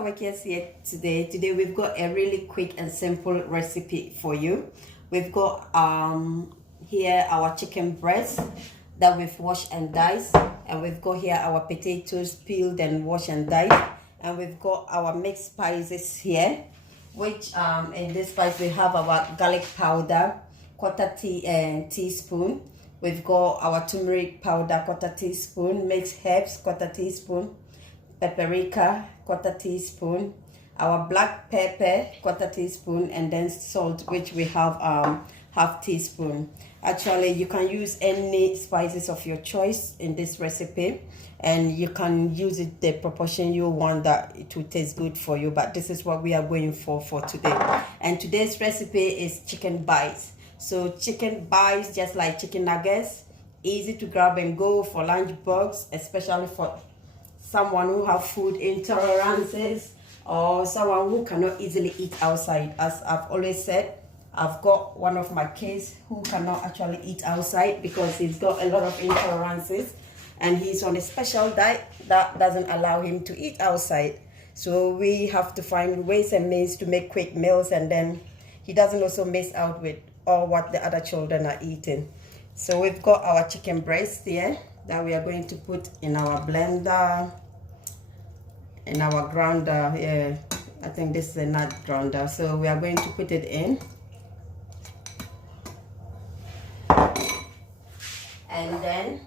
our kids here today. Today we've got a really quick and simple recipe for you. We've got here our chicken breast that we've washed and diced, and we've got here our potatoes peeled and washed and diced, and we've got our mixed spices here, which in this spice we have our garlic powder, quarter teaspoon. We've got our turmeric powder, quarter teaspoon, mixed herbs, quarter teaspoon, paprika, quarter teaspoon, our black pepper, quarter teaspoon, and then salt, which we have half teaspoon. Actually, you can use any spices of your choice in this recipe, and you can use it the proportion you want that it will taste good for you, but this is what we are going for today. And today's recipe is chicken bites. So chicken bites, just like chicken nuggets, easy to grab and go for lunch box, especially for someone who have food intolerances or someone who cannot easily eat outside. As I've always said, I've got one of my kids who cannot actually eat outside because he's got a lot of intolerances and he's on a special diet that doesn't allow him to eat outside. So we have to find ways and means to make quick meals, and then he doesn't also miss out with all what the other children are eating. So we've got our chicken breast here that we are going to put in our blender, in our grinder. Yeah, I think this is a nut grinder. So we are going to put it in, and then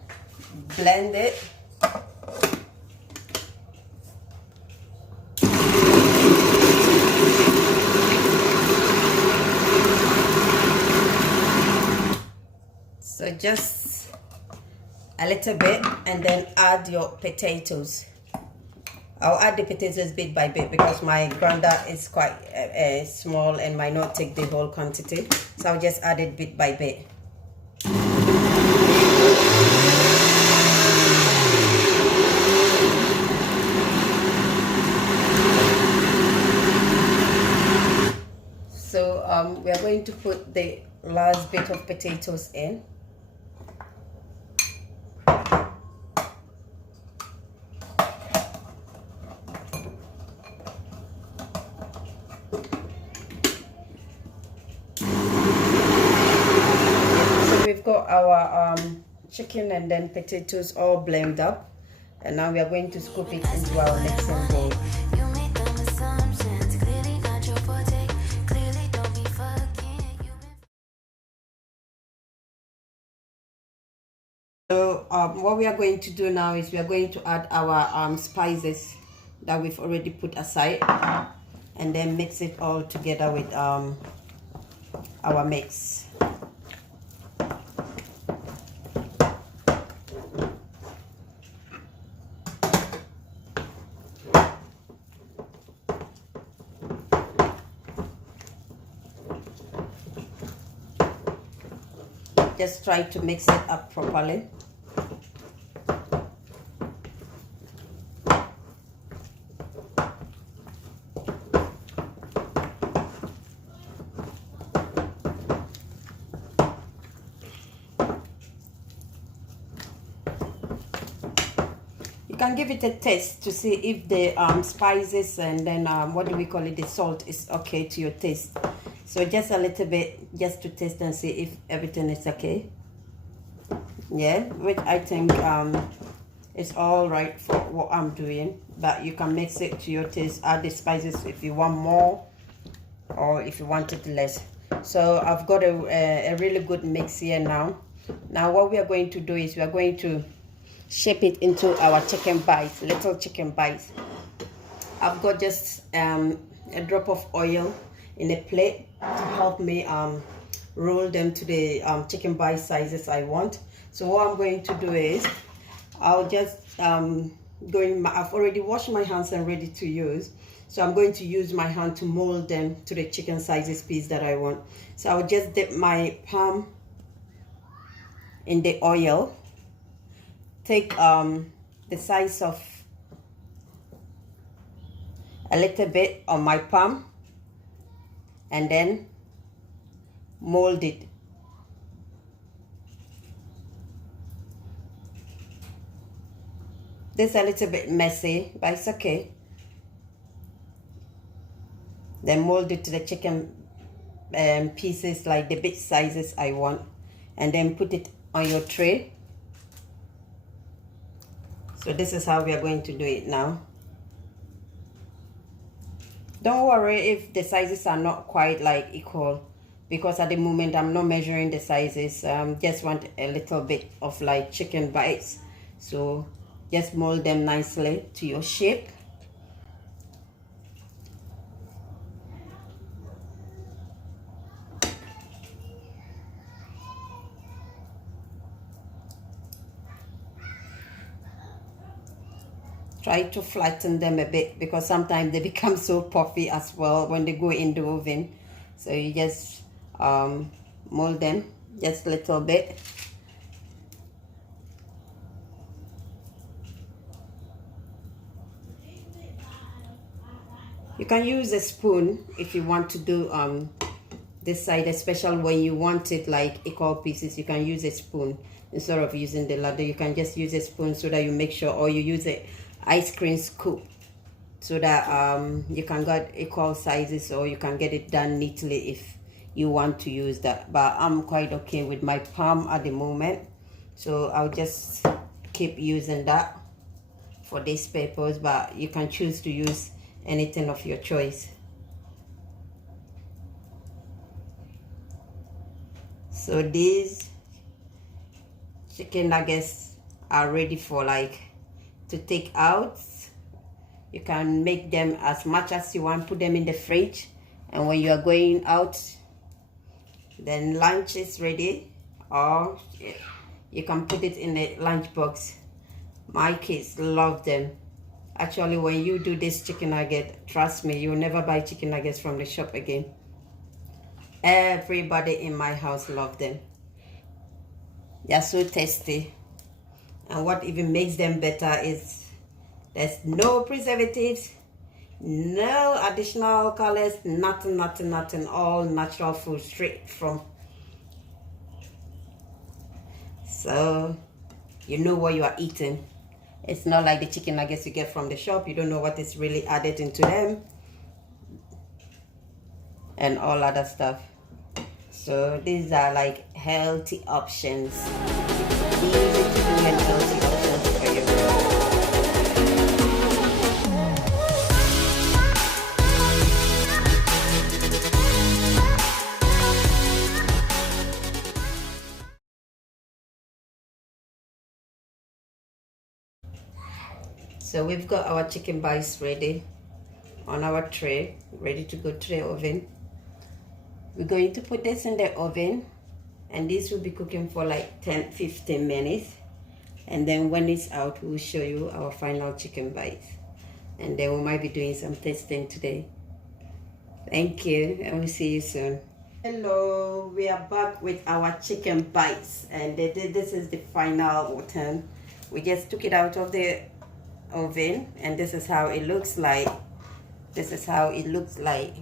blend it. So just a little bit, and then add your potatoes. I'll add the potatoes bit by bit because my grinder is quite small and might not take the whole quantity. So I'll just add it bit by bit. So we are going to put the last bit of potatoes in. We've got our chicken and then potatoes all blended up, and now we are going to scoop it into our mixing bowl. So what we are going to do now is we are going to add our spices that we've already put aside, and then mix it all together with our mix. Just try to mix it up properly. You can give it a taste to see if the spices and then what do we call it, the salt is okay to your taste. So just a little bit, just to taste and see if everything is okay. Yeah, which I think is all right for what I'm doing. But you can mix it to your taste, add the spices if you want more or if you want it less. So I've got a really good mix here now. Now what we are going to do is we are going to shape it into our chicken bites, little chicken bites. I've got just a drop of oil in a plate to help me roll them to the chicken bite sizes I want. So what I'm going to do is I'll just I've already washed my hands and ready to use, so I'm going to use my hand to mold them to the chicken sizes piece that I want. So I'll just dip my palm in the oil, take the size of a little bit on my palm, and then mold it. This is a little bit messy, but it's okay. Then mold it to the chicken pieces, like the big sizes I want, and then put it on your tray. So this is how we are going to do it now. Don't worry if the sizes are not quite like equal, because at the moment I'm not measuring the sizes. Just want a little bit of like chicken bites, so just mold them nicely to your shape. Try to flatten them a bit, because sometimes they become so puffy as well when they go in the oven. So you just mold them just a little bit. You can use a spoon if you want to do this side, especially when you want it like equal pieces. You can use a spoon instead of using the ladle. You can just use a spoon so that you make sure, or you use a ice cream scoop so that you can get equal sizes, or you can get it done neatly if you want to use that. But I'm quite okay with my palm at the moment, so I'll just keep using that for this purpose, but you can choose to use anything of your choice. So these chicken nuggets are ready for like to take out. You can make them as much as you want, put them in the fridge, and when you are going out, then lunch is ready, or you can put it in a lunch box. My kids love them. Actually, when you do this chicken nugget, trust me, you'll never buy chicken nuggets from the shop again. Everybody in my house love them. They are so tasty, and what even makes them better is there's no preservatives, no additional colors, nothing, all natural food straight from. So you know what you are eating. It's not like the chicken nuggets you get from the shop. You don't know what is really added into them and all other stuff. So these are like healthy options. Easy to do and healthy options for you. So we've got our chicken bites ready on our tray, ready to go to the oven. We're going to put this in the oven, and this will be cooking for like 10-15 minutes, and then when it's out, we'll show you our final chicken bites, and then we might be doing some testing today. Thank you, and we'll see you soon. Hello, we are back with our chicken bites, and this is the final one. We just took it out of the oven, and this is how it looks like. This is how it looks like.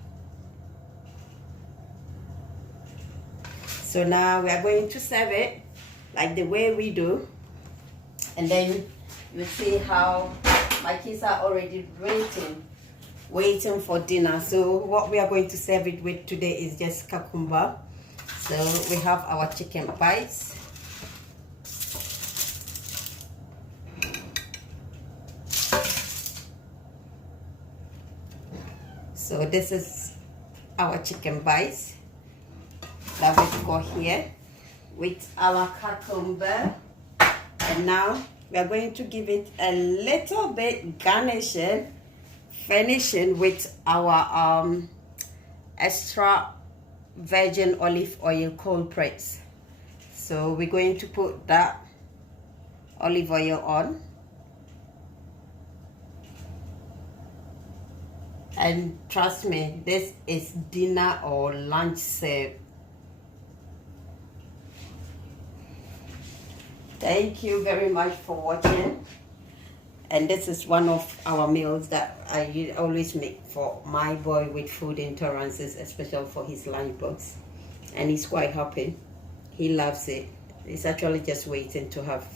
So now we are going to serve it like the way we do, and then you see how my kids are already waiting for dinner. So what we are going to serve it with today is just cucumber. So we have our chicken bites. So this is our chicken bites that we've got here with our cucumber, and now we are going to give it a little bit garnishing, finishing with our extra virgin olive oil cold press. So we're going to put that olive oil on, and trust me, this is dinner or lunch serve. Thank you very much for watching, and this is one of our meals that I always make for my boy with food intolerances, especially for his lunch box, and he's quite happy. He loves it. He's actually just waiting to have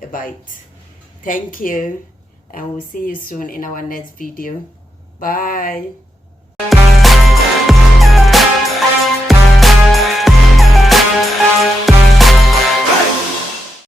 a bite. Thank you, and we'll see you soon in our next video. Bye.